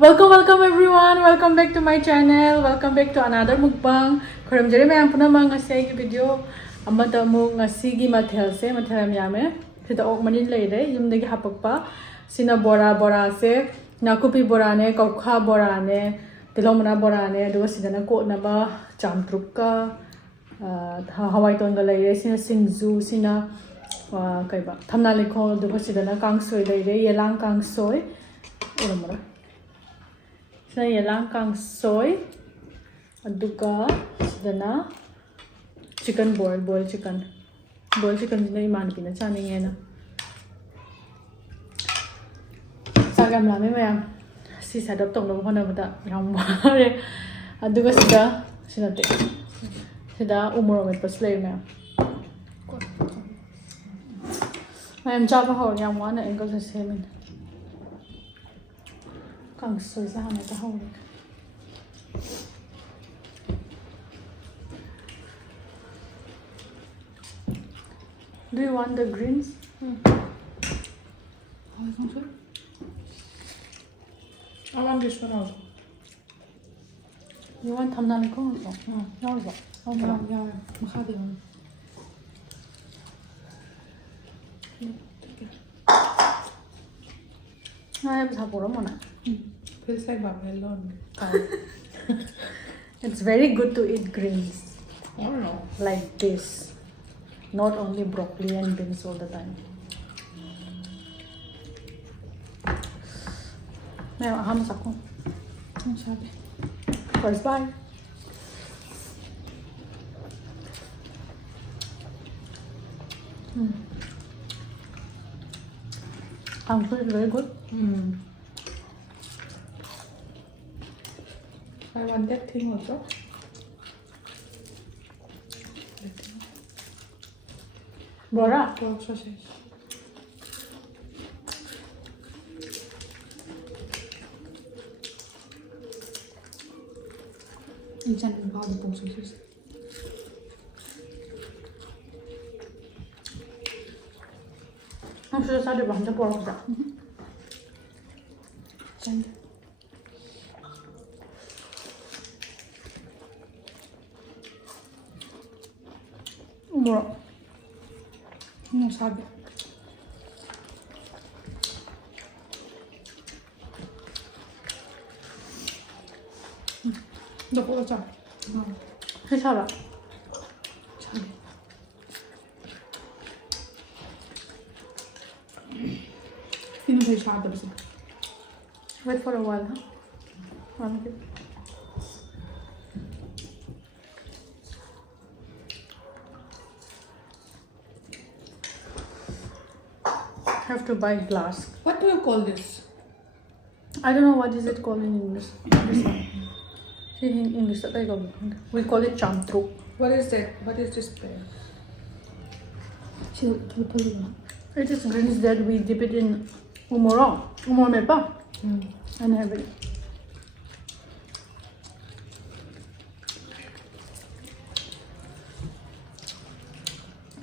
Welcome everyone. Welcome back to my channel. Welcome back to another mukbang. Kharamjari mayam punamang ngasi gi video amada mu ngasi gi mathel se mathel yame sida ok manin leire yumdagi hapakpa sina bora se nakupi bora ne kaukha bora ne tilomna bora ne do sidana ko na ba chamtrukka hawai tonga leire sina Singju sina kaiba thamna likho do sidana Kangsoi leire yelang Kangsoi uramara saya yelang Kangsoi aduga sidana chicken boil chicken dina iman pina chani ngena sagam lame mayam si sadap tong lo hona bata yam mare aduga sida umuro met paslay mayam java ho yam wana engel sa semen Kangsoi sa hana ta ho Do you want the greens? I want this one also. You want tamnaliko also? Also. Yeah. Mahadi one. I have saboromona. Feels like Babylon. It's very good to eat greens I don't know. like this. Not only broccoli and beans all the time. Now, aham sako. First bye. Kangsoi is very good. I want that thing also. Bora. Pork sausage. You can buy the pork sausage. I'm sure sada bahasa pork da. Send. Morok. Sabi. Dopo lo sa. No. Sisara. Sabi. Hindi ko siya tapos. Wait for a while, huh? 1 minute. Have to buy glass. What do you call this? I don't know what is it called in English. This one. In English, we call it chamtruk. What is that? What is this bear? It is greens that we dip it in umoro Metpa, and have it.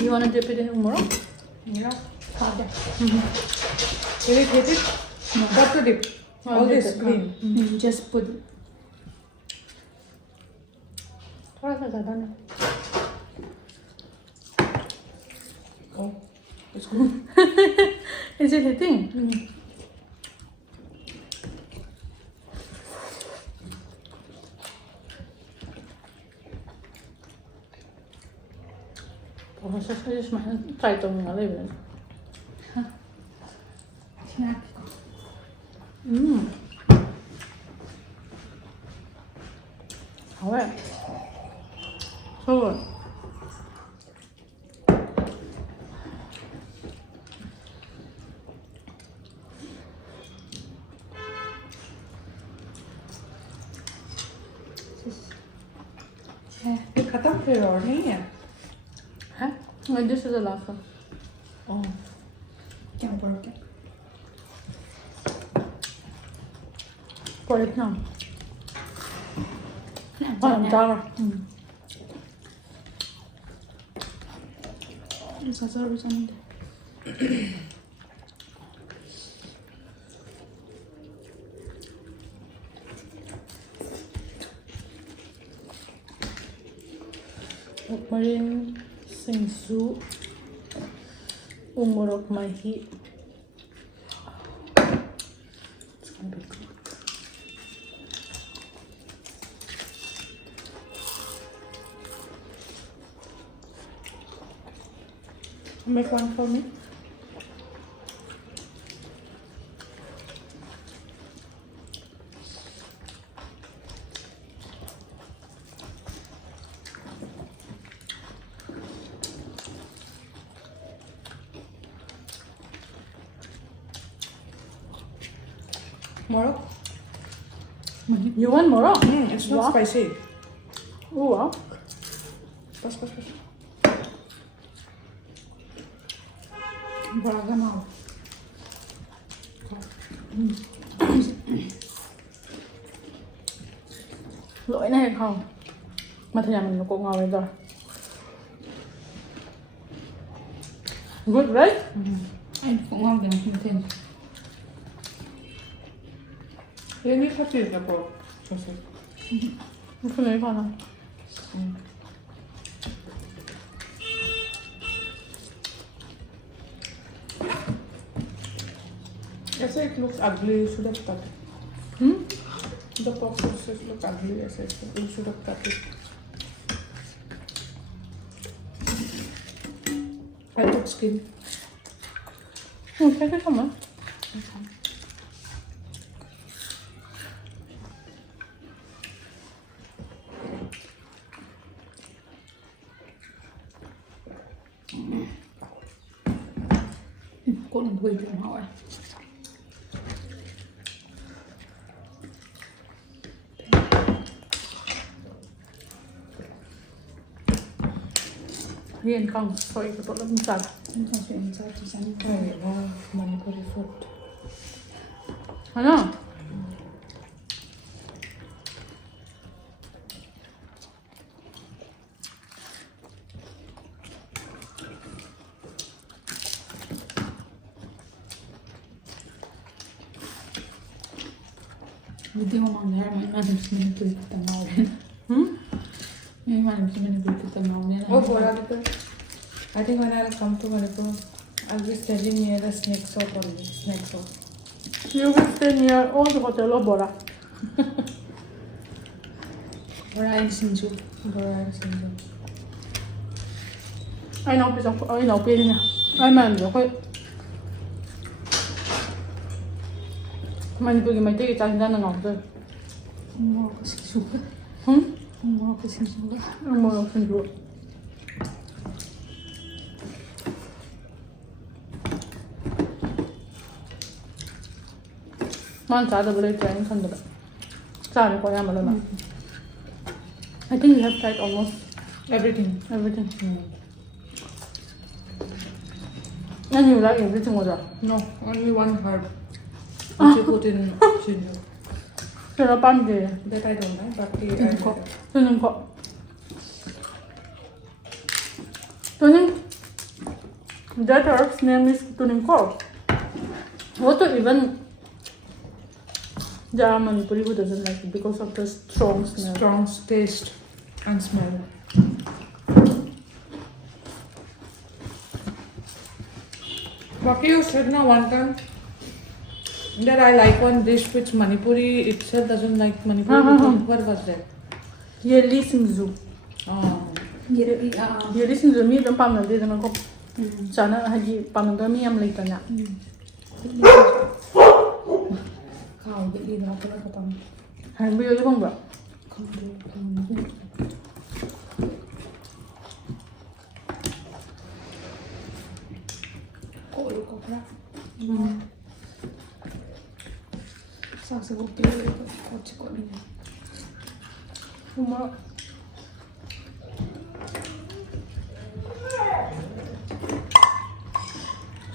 You wanna dip it in umoro? Yeah. Will it hit it? No. What to dip? All this green. Just put. थोड़ा सा ज़्यादा ना. Oh, it's good. Is it hitting? Oh, so just my try to mga level. Snack. Alright. So good. ये खत्म फिर और नहीं है. Huh? And this is the last one. Oh, क्या work है? Pour it now. I'm done. It's a service on it. Marin, Singju, Morok mahi. It's gonna be good. Make one for me. Morok. You want Morok? It's not Wow. spicy. Oh wow. Pas. Bora ka mau. Lỗi này không? Mà thằng nhà mình nó cũng ngon rồi. Good, right? Anh cũng ngon kìa, như thế. Thế biết phát triển là bộ. Không lấy vào nào. I say it looks ugly, you should have cut it. The pork sauces look ugly, I said you should have cut it. I took skin. Cái không á? Cô đừng quên chuyện hỏi. Riêng không, sorry, cái tội lắm chặt. Không có chuyện sao thì sáng phải là manipurifood. Hả nó? Hindi mo mangyari, may manage manipuri kita mau din. May manage manipuri kita mau din. Oh, Bora, I think when I'll come to Manipur, I'll be studying near the snack shop only. Snack shop. You will stay near all the hotel of Bora. Bora and Singju. Bora and Singju. Ai nấu pin nha. Ai mà được thôi. Manipuri mấy cái trang ra là ngọt rồi. Morok Singju. Morok Singju. Morok Singju. Man chả được lấy trái không được. Chả được có nhà mà luôn mà. I think you have tried almost Everything. everything. And you like everything was No, only one herb. Which you put in Singju. Thế là pan gì? That I don't know, but I like it. Tôi nên có. Tôi nên. That herb's name is Tuninko. What even the Manipuri who doesn't like it because of the strong smell. Strong taste and smell. But you said now one time that I like one dish which Manipuri itself doesn't like Manipuri. What was that? Yeli Singju. Oh. Yeli Singju mi dam pam na de na ko. Chana haji pam da mi am lai ta na. Khao cái gì nó cũng là tao. Hai bây giờ không được. Không được. Cô ấy có rác. Sao sẽ có cái có chỉ có mình. Không mà.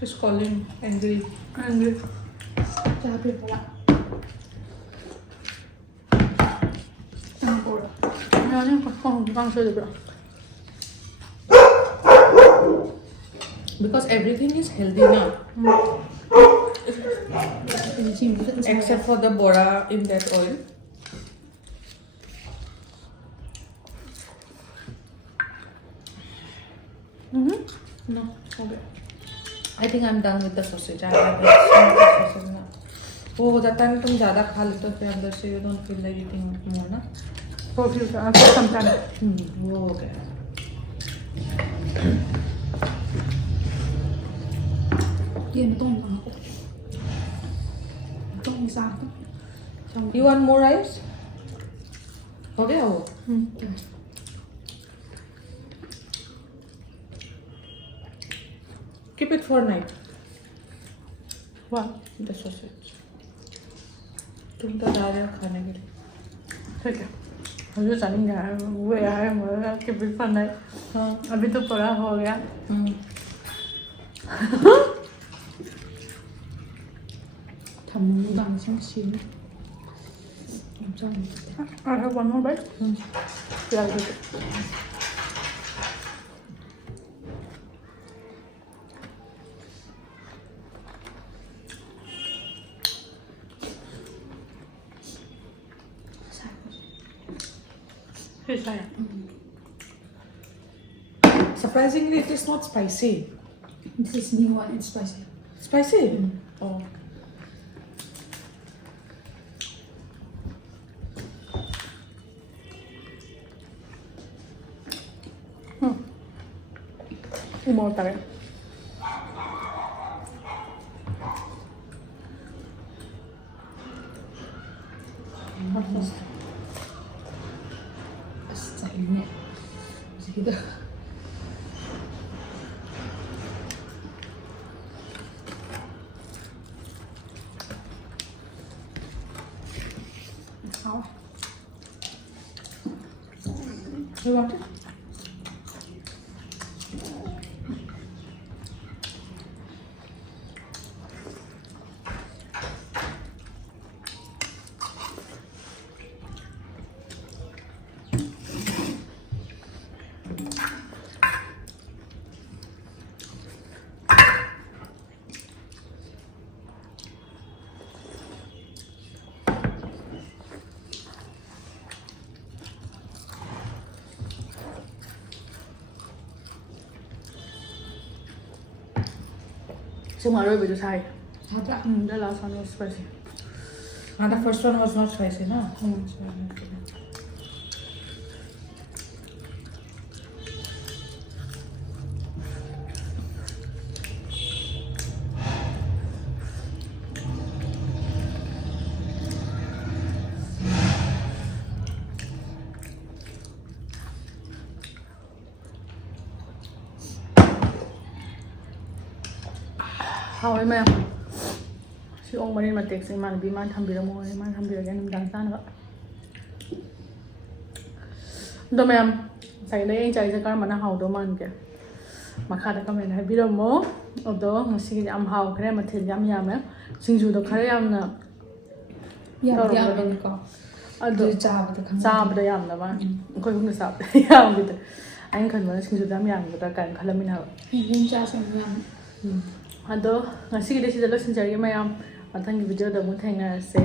She's calling angry. Angry. Chả biết là. Ăn Bora. Ya ni không Kangsoi được rồi. Because everything is healthy now. Except for the Bora in that oil. No, okay. I think I'm done with the sausage. I have the sausage now. वो हो जाता है ना तुम ज़्यादा खा लेते हो फिर अंदर से you don't feel like eating more ना. For a few after some time. वो हो गया. ये नहीं तो नहीं साथ. You want more rice? हो गया वो. Keep it for night. Wow. The sausage. तुम तो जा रहे हो खाने के लिए. ठीक है. मुझे जानी है वो है मेरा कि भी फन है. हाँ. अभी तो पूरा हो गया. थम्मू दांग शीन. I have one more bite. Yeah, I'll do it. Fish fry. Surprisingly, it is not spicy. This is new one. It's spicy. Spicy? Oh. More tare. Basta init. Sige daw. You want it? So my rib is high. Hot. The last one was spicy. And the first one was not spicy, no? How am I? Si ông mà nên mà tiệc sinh mà bị man tham bì đâu mua man tham bì ở cái đằng xa nữa. Đâu mẹ em, sai đây anh chạy ra cái mà nó hào đâu man kìa. Mà khá là comment hay video mo, ở đó mà xin cái hào cái này mà thèm yam á, Singju đó cái yam nè. Yeah, bên có. Ở đó chả bữa yam nè mà, coi không được sao yam gitu. Anh cần mà Singju yam gitu kan kalau mình hào. Yung cha sang yam. Ado, ngasi kita sih jalan sendiri mayam, matang video dah mungkin ngase.